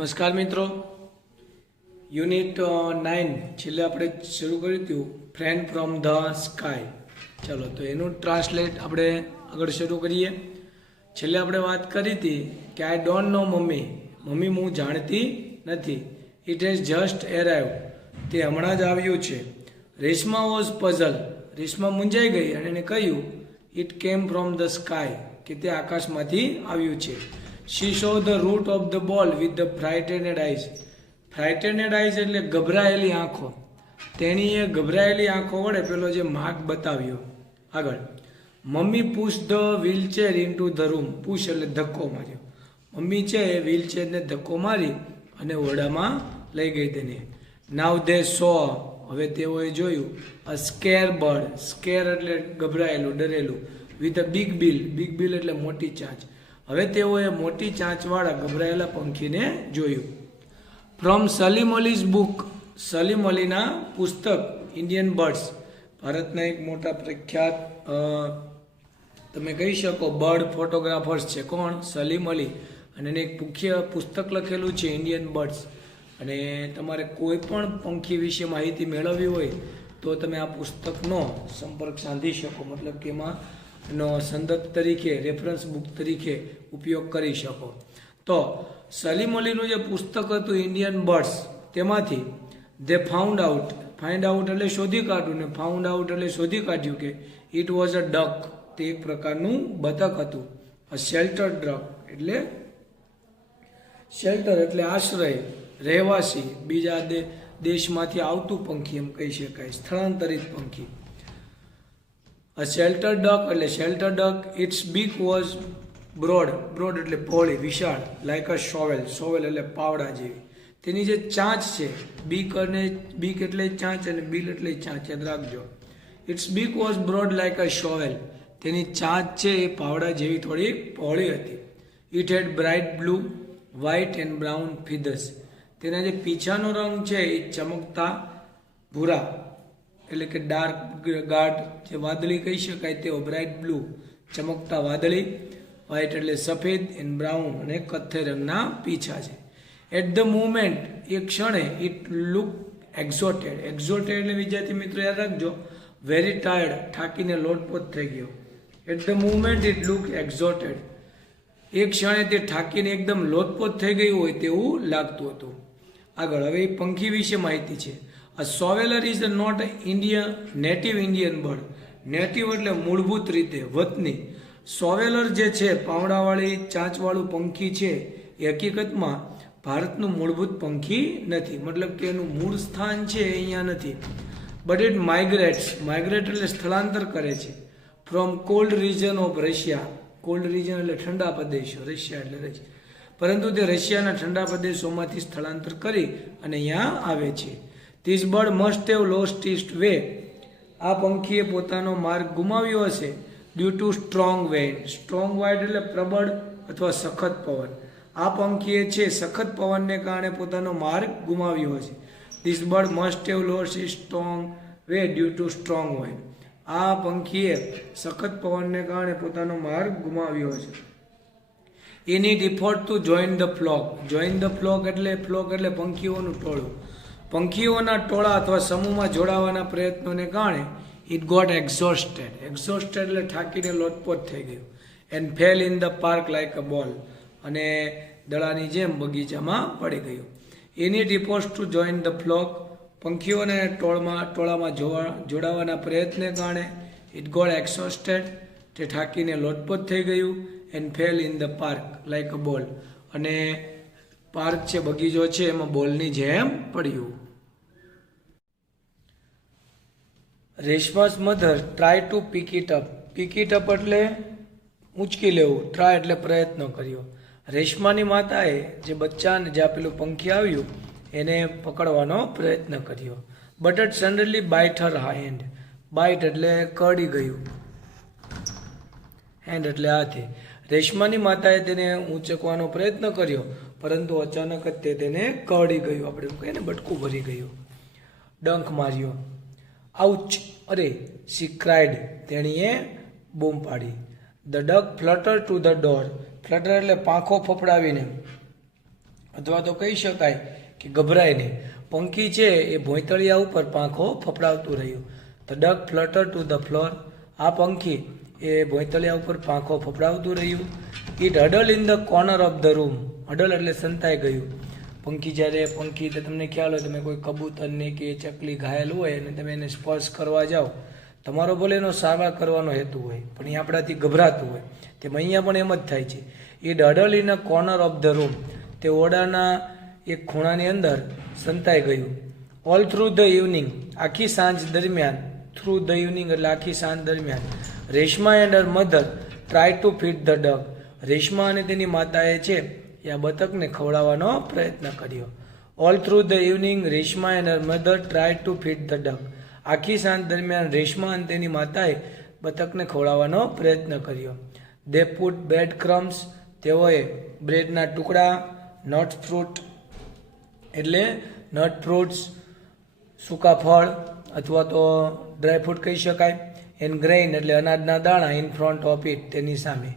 નમસ્કાર મિત્રો, યુનિટ 9 છેલ્લે આપણે શરૂ કર્યું હતું ફ્રેન્ડ ફ્રોમ ધ સ્કાય. ચાલો તો એનું ટ્રાન્સલેટ આપણે આગળ શરૂ કરીએ. છેલ્લે આપણે વાત કરી હતી કે I don't know mummy, mummy હું જાણતી નથી. ઇટ હેઝ જસ્ટ એરાઇવ, તે હમણાં જ આવ્યું છે. રેશમા વોઝ પઝલ, રેશમા મૂંઝાઈ ગઈ અને એને કહ્યું it came from the sky, કે તે આકાશમાંથી આવ્યું છે. She saw the root of the ball with the frightened eyes. Frightened eyes એટલે ગભરાયેલી આંખો. તેણીએ ગભરાયેલી આંખો વડે પેલો જે માર્ક બતાવ્યો. આગળ mummy push the wheelchair into the room. Push એટલે ધક્કો માર્યો. મમ્મી છે એ વ્હીલચેરને ધક્કો મારી અને ઓરડામાં લઈ ગઈ તેને. નાવ ધે સો, હવે તેઓએ જોયું અ સ્કેર બર્ડ. સ્કેર એટલે ગભરાયેલું, ડરેલું. With a big bill, big bill એટલે મોટી ચાંચ. હવે તેઓએ મોટી ચાંચવાળા ગભરાયેલા પંખીને જોયું. ફ્રોમ સલીમ અલીઝ બુક, સલીમ અલીના પુસ્તક ઇન્ડિયન બર્ડ્સ, ભારતના એક મોટા પ્રખ્યાત તમે કહી શકો બર્ડ ફોટોગ્રાફર્સ છે. કોણ? સલીમ અલી. અને એને એક મુખ્ય પુસ્તક લખેલું છે ઇન્ડિયન બર્ડ્સ. અને તમારે કોઈ પણ પંખી વિશે માહિતી મેળવવી હોય તો તમે આ પુસ્તકનો સંપર્ક સાધી શકો, મતલબ કે એમાં નો સંદર્ભ તરીકે, રેફરન્સ બુક તરીકે ઉપયોગ કરી શકો. તો સલીમ અલીનું જે પુસ્તક હતું ઇન્ડિયન બર્ડ્સ, તેમાંથી દે ફાઉન્ડ આઉટ, ફાઇન્ડ આઉટ એટલે શોધી કાઢ્યું, ને ફાઉન્ડ આઉટ એટલે શોધી કાઢ્યું કે ઇટ વોઝ અ ડક, તે એક પ્રકારનું બતક હતું. અ શેલ્ટર ડક એટલે શેલ્ટર એટલે આશ્રય, રહેવાસી, બીજા દેશમાંથી આવતું પંખી એમ કહી શકાય, સ્થળાંતરિત પંખી. A shelter duck એટલે shelter duck, its beak was broad, broad એટલે પહોળી, વિશાળ, like a shovel, shovel એટલે પાવડા જેવી. તેની જે ચાંચ છે, બીક અને બીક એટલે ચાંચ અને બિલ એટલે ચાંચ, યાદ રાખજો. its beak was broad like a shovel, તેની ચાંચ છે એ પાવડા જેવી થોડી પહોળી હતી. it had bright blue, white and brown feathers, તેના જે પીછાનો રંગ છે એ ચમકતા ભૂરા એટલે કે ડાર્ક ગાઢ, જે વાદળી કહી શકાય તેવો, બ્રાઇટ બ્લુ ચમકતા વાદળી, વ્હાઇટ એટલે સફેદ, એન્ડ બ્રાઉન અને કથ્થઈ રંગના પીછા છે. એટ ધ મુવમેન્ટ, એ ક્ષણે, ઇટ લુક એક્ઝોટેડ, એક્ઝોટેડ એટલે વિદ્યાર્થી મિત્રો યાદ રાખજો વેરી ટાયર્ડ, થાકીને લોટપોટ થઈ ગયો. At the movement it look exhausted, એ ક્ષણે તે થાકીને એકદમ લોટપોટ થઈ ગયું હોય તેવું લાગતું હતું. આગળ હવે એ પંખી વિશે માહિતી છે. A soveler is not native Indian bird. Native એટલે મૂળભૂત રીતે વતની. સોવેલર જે છે પાંવડાવાળી ચાંચવાળું પંખી છે એ હકીકતમાં ભારતનું મૂળભૂત પંખી નથી, મતલબ કે એનું મૂળ સ્થાન છે એ અહીંયા નથી. બટ ઇટ માઇગ્રેટ્સ, માઇગ્રેટ એટલે સ્થળાંતર કરે છે. From cold region of Russia, cold region એટલે ઠંડા પ્રદેશો, રશિયા એટલે રશિયા, પરંતુ તે રશિયાના ઠંડા પ્રદેશોમાંથી સ્થળાંતર કરી અને અહીંયા આવે છે. This bird must have lost its way, આ પંખીએ પોતાનો માર્ગ ગુમાવ્યો હશે. Due to strong wind, strong wind એટલે પ્રબળ અથવા સખત પવન. આ પંખીએ છે સખત પવનને કારણે પોતાનો માર્ગ ગુમાવ્યો હશે. This bird must have lost its strong way due to strong wind, આ પંખીએ સખત પવનને કારણે પોતાનો માર્ગ ગુમાવ્યો હશે. In it effort to join the flock, join the flock એટલે પંખીઓનું ટોળું. પંખીઓના ટોળા અથવા સમૂહમાં જોડાવાના પ્રયત્નોને કારણે ઇટ ગોટ એક્ઝોસ્ટેડ, એક્ઝોસ્ટેડ એટલે થાકીને લોટપોટ થઈ ગયું. And fell in the park like a ball, અને દડાની જેમ બગીચામાં પડી ગયું. In it efforts to join the flock, પંખીઓને ટોળામાં જોડાવાના પ્રયત્નને કારણે ઇટ ગોટ એક્ઝોસ્ટેડ, તે થાકીને લોટપોટ થઈ ગયું. And fell in the park like a ball, અને પાર્ક છે, બગીચો છે, એમાં બોલની જેમ પડ્યું. Reshma's mother try to pick it up, pick it up એટલે ઉંચકી લેવું, ટ્રાય એટલે પ્રયત્ન કર્યો. રેશમાની માતાએ જે બચ્ચાને, જ્યાં પેલું પંખી આવ્યું એને પકડવાનો પ્રયત્ન કર્યો. But it suddenly bite her hand, bite એટલે કરડી ગયું, હેન્ડ એટલે હાથે. રેશમાની માતાએ તેને ઊંચકવાનો પ્રયત્ન કર્યો, પરંતુ અચાનક જ તેને કરડી ગયું, આપણે એમ કહીએ ને બટકું ભરી ગયું, ડંખ માર્યો. આઉચ, અરે, શી ક્રાઇડ, તેણીએ બૂમ પાડી. The duck flutter to the door, flutter એટલે પાંખો ફફડાવીને, અથવા તો કહી શકાય કે ગભરાય નહીં. પંખી છે એ ભોંયતળિયા ઉપર પાંખો ફફડાવતું રહ્યું. The duck flutter to the floor. આ પંખી એ ભોંયતળિયા ઉપર પાંખો ફફડાવતું રહ્યું. It huddle in the corner of the room. Huddle એટલે સંતાઈ ગયું. પંખી તો તમને ખ્યાલ હોય, તમે કોઈ કબૂતરને કે ચકલી ઘાયલ હોય અને તમે એને સ્પર્શ કરવા જાઓ, તમારો ભલે એનો સારવાર કરવાનો હેતુ હોય, પણ એ આપણાથી ગભરાતું હોય. તેમ અહીંયા પણ એમ જ થાય છે. It huddle in a corner of the room. તે ઓરડાના એક ખૂણાની અંદર સંતાઈ ગયું. All through the evening. આખી સાંજ દરમિયાન. થ્રુ ધ ઇવનિંગ એટલે આખી સાંજ દરમિયાન. Reshma and her mother try to feed the duck. Reshma અને તેની માતાએ છે એ આ બતકને ખવડાવવાનો પ્રયત્ન કર્યો. All through the evening Reshma and her mother try to feed the duck. આખી સાંજ દરમિયાન રેશમા અને તેની માતાએ બતકને ખવડાવવાનો પ્રયત્ન કર્યો. દે પુટ બ્રેડ ક્રમ્સ. તેઓએ બ્રેડના ટુકડા, નટ ફ્રૂટ એટલે નટ ફ્રૂટ્સ, સૂકા ફળ અથવા તો ડ્રાયફ્રૂટ કહી શકાય, એન્ડ ગ્રેઇન એટલે અનાજના દાણા, ઇન ફ્રન્ટ ઓફ ઇટ તેની સામે.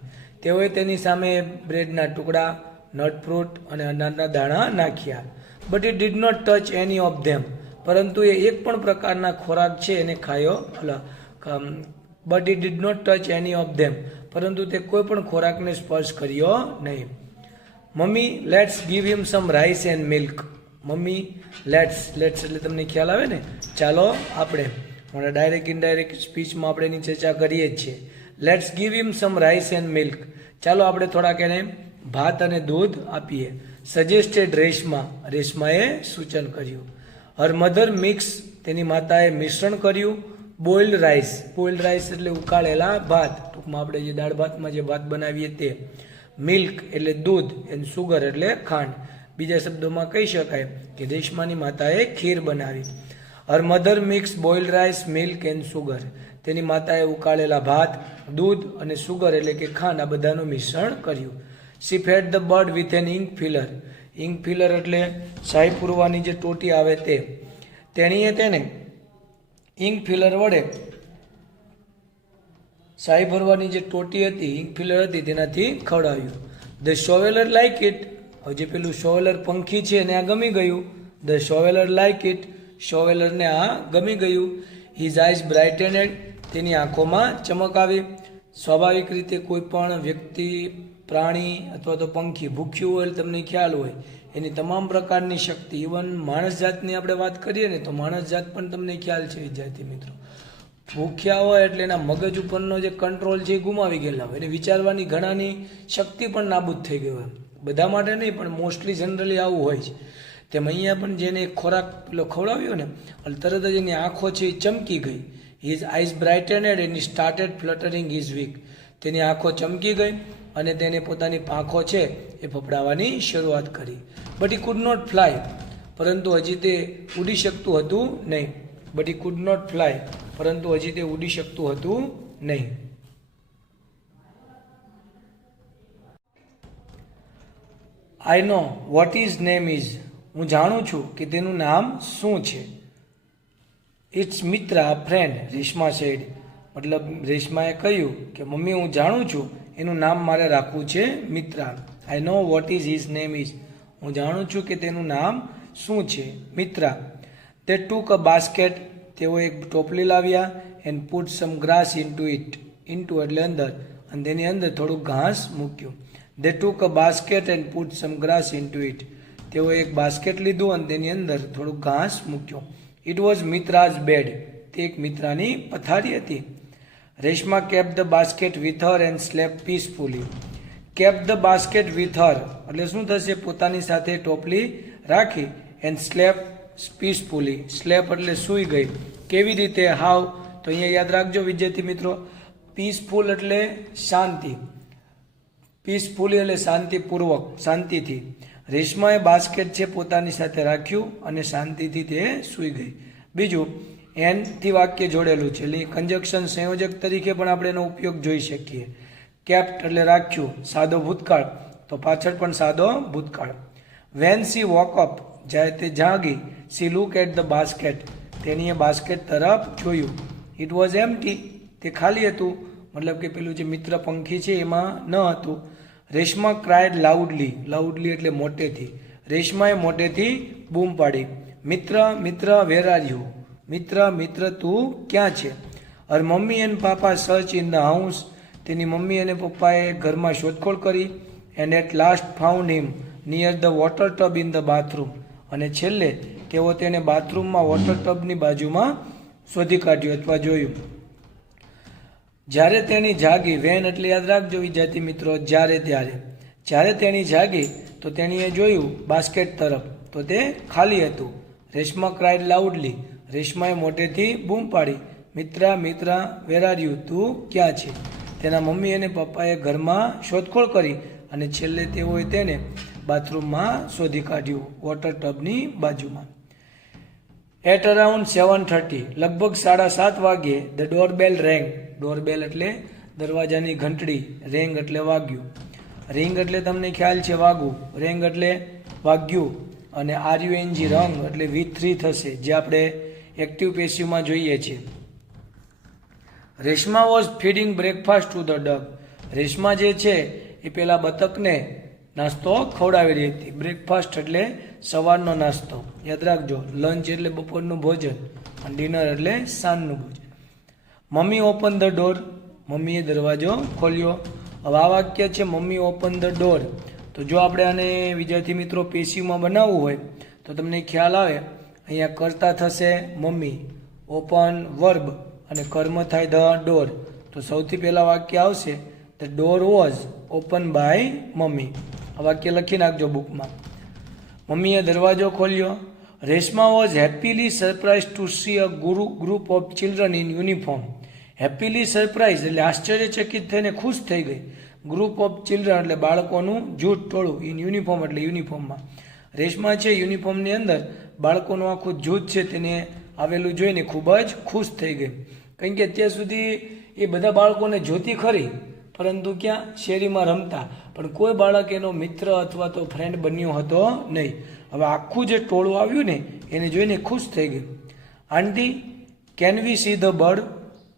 તેઓએ તેની સામે બ્રેડના ટુકડા, નટ ફ્રૂટ અને અનાજના દાણા નાખ્યા. But it did not touch any of them. પરંતુ એ એક પણ પ્રકારના ખોરાક છે એને ખાયો but it did not touch any of them. પરંતુ તે કોઈ પણ ખોરાકને સ્પર્શ કર્યો નહીં. Mummy let's give him some rice and milk. Mummy let's એટલે તમને ખ્યાલ આવે ને, ચાલો આપણે ડાયરેક્ટ ઇનડાયરેક્ટ સ્પીચમાં આપણે એની ચર્ચા કરીએ જ છીએ. Let's give him some rice and milk. ચાલો આપણે થોડાક એને ભાત અને દૂધ આપીએ. સજેસ્ટેડ રેશમાએ સૂચન કર્યું. Her mother mix. તેની માતાએ મિશ્રણ કર્યું. બોઇલ્ડ રાઈસ એટલે ઉકાળેલા ભાત, ટૂંકમાં આપણે જે દાળ ભાતમાં જે ભાત બનાવીએ તે. મિલ્ક એટલે દૂધ, એન્ડ સુગર એટલે ખાંડ. બીજા શબ્દોમાં કહી શકાય કે રેશમાની માતાએ ખીર બનાવી. Her mother mix boiled rice, milk and sugar. તેની માતાએ ઉકાળેલા ભાત, દૂધ અને સુગર એટલે કે ખાંડ આ બધાનું મિશ્રણ કર્યું. She fed the bird with an ink filler. Ink filler એટલે શાહી પૂરવાની જે ટોટી આવે તે. તેણીએ તેને ઇંક ફિલર વડે શાહી ભરવાની જે ટોટી હતી, ઇંક ફિલર હતી, તેનાથી ખવડાવ્યું. The shoveler like it. હવે જે પેલું શોવેલર પંખી છે એને આ ગમી ગયું. The shoveler like it. શોવેલરને આ ગમી ગયું. His eyes brightened. તેની આંખોમાં ચમક આવી. સ્વાભાવિક રીતે કોઈ પણ વ્યક્તિ, પ્રાણી અથવા તો પંખી ભૂખ્યું હોય, તમને ખ્યાલ હોય, એની તમામ પ્રકારની શક્તિ, ઇવન માણસ જાતની આપણે વાત કરીએ ને તો માણસ જાત પણ તમને ખ્યાલ છે વિદ્યાર્થી મિત્રો, ભૂખ્યા હોય એટલે એના મગજ ઉપરનો જે કંટ્રોલ છે એ ગુમાવી ગયેલા હોય, એને વિચારવાની ઘણાની શક્તિ પણ નાબૂદ થઈ ગઈ હોય. બધા માટે નહીં પણ મોસ્ટલી જનરલી આવું હોય છે. તેમ અહીંયા પણ જેને ખોરાક પેલો ખવડાવ્યો ને એટલે તરત જ એની આંખો છે એ ચમકી ગઈ. His eyes brightened and started fluttering his વીક. તેની આંખો ચમકી ગઈ અને તેને પોતાની પાંખો છે એ ફફડાવવાની શરૂઆત કરી. But he could not fly. પરંતુ હજી તે ઉડી શકતું હતું નહીં. But he could not fly. પરંતુ હજી તે ઉડી શકતું હતું નહીં. I know what is name is. હું જાણું છું કે તેનું નામ શું છે. It's Mitra friend, Reshma said. મતલબ રેશમાએ કહ્યું કે મમ્મી હું જાણું છું એનું નામ મારે રાખવું છે Mitra. I know what is his name is. હું જાણું છું કે તેનું નામ શું છે, મિત્રા. તે ટુક અ બાસ્કેટ. તેઓ એક ટોપલી લાવ્યા. And put some grass into it. Into એટલે અંદર, અને તેની અંદર થોડુંક ઘાસ મૂક્યું. They took a basket and put some grass into it. તેઓ એક બાસ્કેટ લીધું અને તેની અંદર થોડુંક ઘાસ મૂક્યું. It was Mitra's bed. તે એક મિત્રાની પથારી હતી. Reshma kept the basket with her and slept peacefully. Kept the basket with her એટલે શું થશે, પોતાની સાથે ટોપલી રાખી. And slept peacefully. સ્લેપ એટલે સૂઈ ગઈ. કેવી રીતે, હાવ? તો અહીંયા યાદ રાખજો વિદ્યાર્થી મિત્રો, પીસફુલ એટલે શાંતિ, પીસફુલી એટલે શાંતિપૂર્વક, શાંતિથી. રેશમાએ બાસ્કેટ છે પોતાની સાથે રાખ્યું અને શાંતિથી તે સૂઈ ગઈ. બીજું, એનથી વાક્ય જોડેલું છે એટલે કંજક્શન સંયોજક તરીકે પણ આપણે એનો ઉપયોગ જોઈ શકીએ. કેપ્ટ એટલે રાખ્યું, સાદો ભૂતકાળ, તો પાછળ પણ સાદો ભૂતકાળ. વેન સી વોક અપ, જ્યારે તે જાગી. She look at the basket, તેણીએ બાસ્કેટ તરફ જોયું. ઇટ વોઝ એમ્પ્ટી, તે ખાલી હતું. મતલબ કે પેલું જે મિત્ર પંખી છે એમાં ન હતું. Reshma cried loudly. લાઉડલી એટલે મોટેથી. રેશમાએ મોટેથી બૂમ પાડી, મિત્ર મિત્ર વેર આર યુ, મિત્ર મિત્ર તું ક્યાં છે? Her mummy and papa search in the house, તેની મમ્મી અને પપ્પાએ ઘરમાં શોધખોળ કરી. And at last found him near the water tub in the bathroom, અને છેલ્લે તેઓ તેને બાથરૂમમાં વોટર ટબની બાજુમાં શોધી કાઢ્યું અથવા જોયું. જ્યારે તેણી જાગી, વેન એટલે યાદ રાખજો વિદ્યાર્થી મિત્રો, જ્યારે તેણી જાગી તો તેણીએ જોયું બાસ્કેટ તરફ, તો તે ખાલી હતું. રેશમા ક્રાઇડ લાઉડલી, રેશમાએ મોટેથી બૂમ પાડી, Mitra Mitra where are you, તું ક્યાં છે? તેના મમ્મી અને પપ્પાએ ઘરમાં શોધખોળ કરી અને છેલ્લે તેઓએ તેને બાથરૂમમાં શોધી કાઢ્યું, વોટર ટબની બાજુમાં. એટ અરાઉન્ડ 7:30, લગભગ 7:30 વાગ્યે, ધ ડોરબેલ રેંગ, ડોરબેલ એટલે દરવાજાની ઘંટડી, રેંગ એટલે વાગ્યું. રિંગ એટલે તમને ખ્યાલ છે વાગવું, રેંગ એટલે વાગ્યું, અને RUNG રંગ એટલે V3 થશે, જે આપણે એક્ટિવ પેસિવમાં જોઈએ છીએ. Reshma was feeding breakfast to the duck, Reshma જે છે એ પેલા બતકને નાસ્તો ખવડાવી રહી હતી. બ્રેકફાસ્ટ એટલે સવારનો નાસ્તો, યાદ રાખજો. લંચ એટલે બપોરનું ભોજન, અને ડિનર એટલે સાંજનું ભોજન. મમ્મી ઓપન ધ ડોર, મમ્મીએ દરવાજો ખોલ્યો. હવે આ વાક્ય છે મમ્મી ઓપન ધ ડોર. તો જો આપણે આને વિદ્યાર્થી મિત્રો પેશિવમાં બનાવવું હોય તો તમને ખ્યાલ આવે, અહીંયા કર્તા થશે મમ્મી, ઓપન વર્બ, અને કર્મ થાય ધ ડોર. તો સૌથી પહેલાં વાક્ય આવશે the door was open by mummy. આ વાક્ય લખી નાખજો બુકમાં. મમ્મીએ દરવાજો ખોલ્યો. Reshma was happily surprise to see a group of children in uniform. Happily surprise એટલે આશ્ચર્યચકિત થઈને ખુશ થઈ ગઈ. ગ્રુપ ઓફ ચિલ્ડ્રન એટલે બાળકોનું જૂથ ટોળું, ઇન યુનિફોર્મ એટલે યુનિફોર્મમાં. રેશમા છે યુનિફોર્મની અંદર બાળકોનું આખું જૂથ છે તેને આવેલું જોઈને ખૂબ જ ખુશ થઈ ગઈ. કારણ કે અત્યાર સુધી એ બધા બાળકોને જોતી ખરી, પરંતુ ક્યાં શેરીમાં રમતા, પણ કોઈ બાળક એનો મિત્ર અથવા તો ફ્રેન્ડ બન્યો હતો નહીં. હવે આખું જે ટોળું આવ્યું ને એને જોઈને ખુશ થઈ ગયું. Aunty can we see the bird,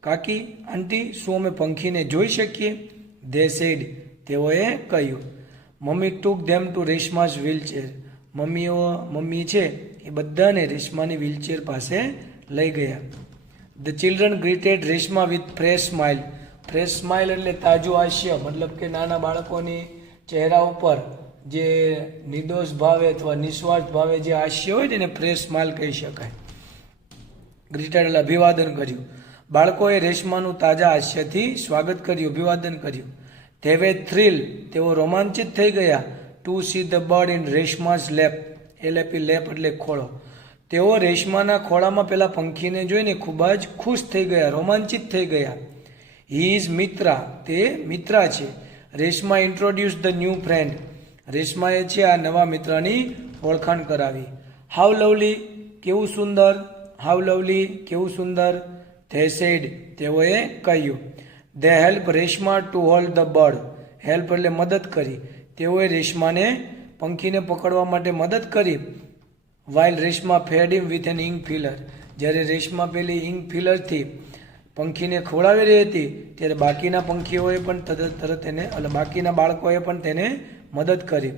કાકી આંટી શું અમે પંખીને જોઈ શકીએ? ધે સેડ, તેઓએ કહ્યું. Mummy took them to Reshma's wheelchair, mummy છે એ બધાને રેશમાની વ્હીલચેર પાસે લઈ ગયા. The children greeted Reshma with fresh smile, fresh smile એટલે તાજું હાસ્ય, મતલબ કે નાના બાળકોની ચહેરા ઉપર જે નિર્દોષ ભાવે અથવા નિસ્વાર્થ ભાવે જે હાસ્ય હોય ને એને ફ્રેશ સ્માઇલ કહી શકાય. ગ્રીટેડ એટલે અભિવાદન કર્યું. બાળકોએ રેશમાનું તાજા હાસ્યથી સ્વાગત કર્યું, અભિવાદન કર્યું. ધે વે થ્રિલ, તેઓ રોમાંચિત થઈ ગયા. To see the bird in Reshma's lap, LAP lap એટલે ખોળો. તેઓ રેશમાના ખોળામાં પેલા પંખીને જોઈને ખૂબ જ ખુશ થઈ ગયા, રોમાંચિત થઈ ગયા. હી ઇઝ મિત્રા, તે મિત્રા છે. Reshma introduce the new friend, રેશમાએ છે આ નવા મિત્રની ઓળખાણ કરાવી. હાઉ લવલી, કેવું સુંદર. હાઉ લવલી, કેવું સુંદર. ધે સેડ, તેઓએ કહ્યું. They help Reshma two hold the bird, help એટલે મદદ કરી. તેઓએ રેશમાને પંખીને પકડવા માટે મદદ કરી. While Reshma fed him with an ink filler, જ્યારે રેશમા પેલી ઇંક ફિલરથી પંખીને ખવડાવી રહી હતી ત્યારે બાકીના પંખીઓએ પણ તરત એને એટલે બાકીના બાળકોએ પણ તેને મદદ કરી.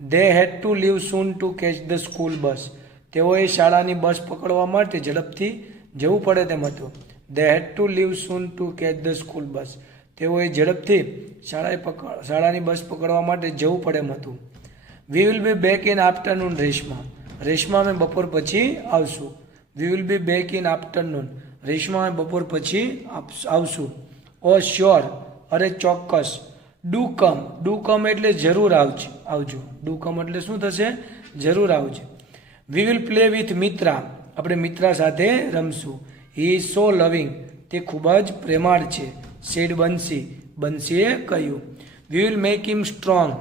They had to leave soon to catch the school bus, તેઓએ શાળાની બસ પકડવા માટે ઝડપથી જવું પડે તેમ હતું. They had to leave soon to catch the school bus, તેઓએ ઝડપથી શાળાની બસ પકડવા માટે જવું પડે એમ હતું. We will be back in afternoon Reshma, Reshma અમે બપોર પછી આવશું. We will be back in afternoon, Reshma અમે બપોર પછી આવશું. ઓ શ્યોર, અરે ચોક્કસ. ડુ કમ એટલે જરૂર આવજો. ડુ કમ એટલે શું થશે? જરૂર આવજો. We will play with Mitra, આપણે મિત્રા સાથે રમશું. હી ઇઝ સો લવિંગ, તે ખૂબ જ પ્રેમાળ છે. સેડ બંસીએ કહ્યું. We will make him strong,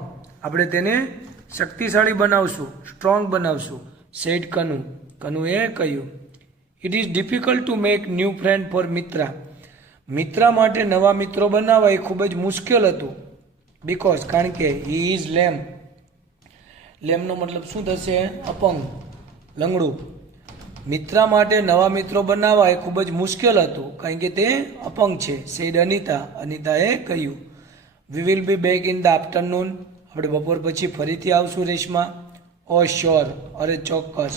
આપણે તેને શક્તિશાળી બનાવશું, સ્ટ્રોંગ બનાવશું. સેડ કનુએ કહ્યું. It is difficult to make new friend for Mitra, Mitra માટે નવા મિત્રો બનાવવા એ ખૂબ જ મુશ્કેલ હતું. બીકોઝ, કારણ કે હી ઇઝ લેમ, લેમનો મતલબ શું થશે? અપંગ, લંગડું. મિત્રા માટે નવા મિત્રો બનાવવા એ ખૂબ જ મુશ્કેલ હતું કારણ કે તે અપંગ છે. સેડ અનિતાએ કહ્યું. We will be back in the afternoon, આપણે બપોર પછી ફરીથી આવશું રેશમા. ઓ શ્યોર, અરે ચોક્કસ.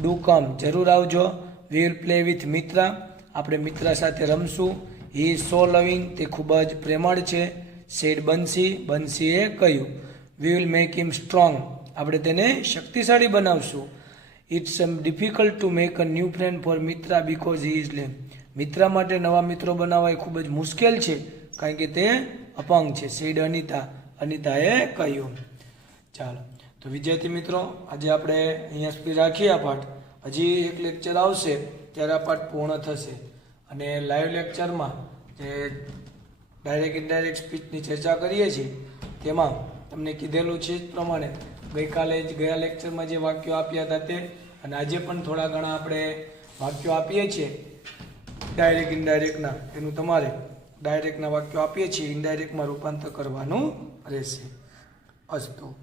ડુ કમ, જરૂર આવજો. We will play with Mitra, આપણે મિત્રા સાથે રમશું. હી ઇઝ સો લવિંગ, તે ખૂબ જ પ્રેમળ છે. સેડ બંસી, બંસીએ કહ્યું. We will make him strong, આપણે તેને શક્તિશાળી બનાવશું. It's difficult to make a new friend for Mitra because he is lame, Mitra માટે નવા મિત્રો બનાવવા એ ખૂબ જ મુશ્કેલ છે કારણ કે તે અપંગ છે. સેડ અનિતા, અનિતાએ કહ્યું. ચાલો, તો વિદ્યાર્થી મિત્રો, આજે આપણે અહીંયા સુધી રાખીએ આ પાઠ. હજી એક લેક્ચર આવશે ત્યારે આ પાઠ પૂર્ણ થશે. અને લાઈવ લેક્ચરમાં જે ડાયરેક્ટ ઇનડાયરેક્ટ સ્પીચની ચર્ચા કરીએ છીએ તેમાં તમને કીધેલું છે જ પ્રમાણે ગયા લેક્ચરમાં જે વાક્યો આપ્યા હતા તે, અને આજે પણ થોડા ઘણા આપણે વાક્યો આપીએ છીએ ડાયરેક્ટ ઇનડાયરેક્ટના, એનું તમારે ડાયરેક્ટના વાક્યો આપીએ છીએ ઇનડાયરેક્ટમાં રૂપાંતર કરવાનું રહેશે. અસ્તુ.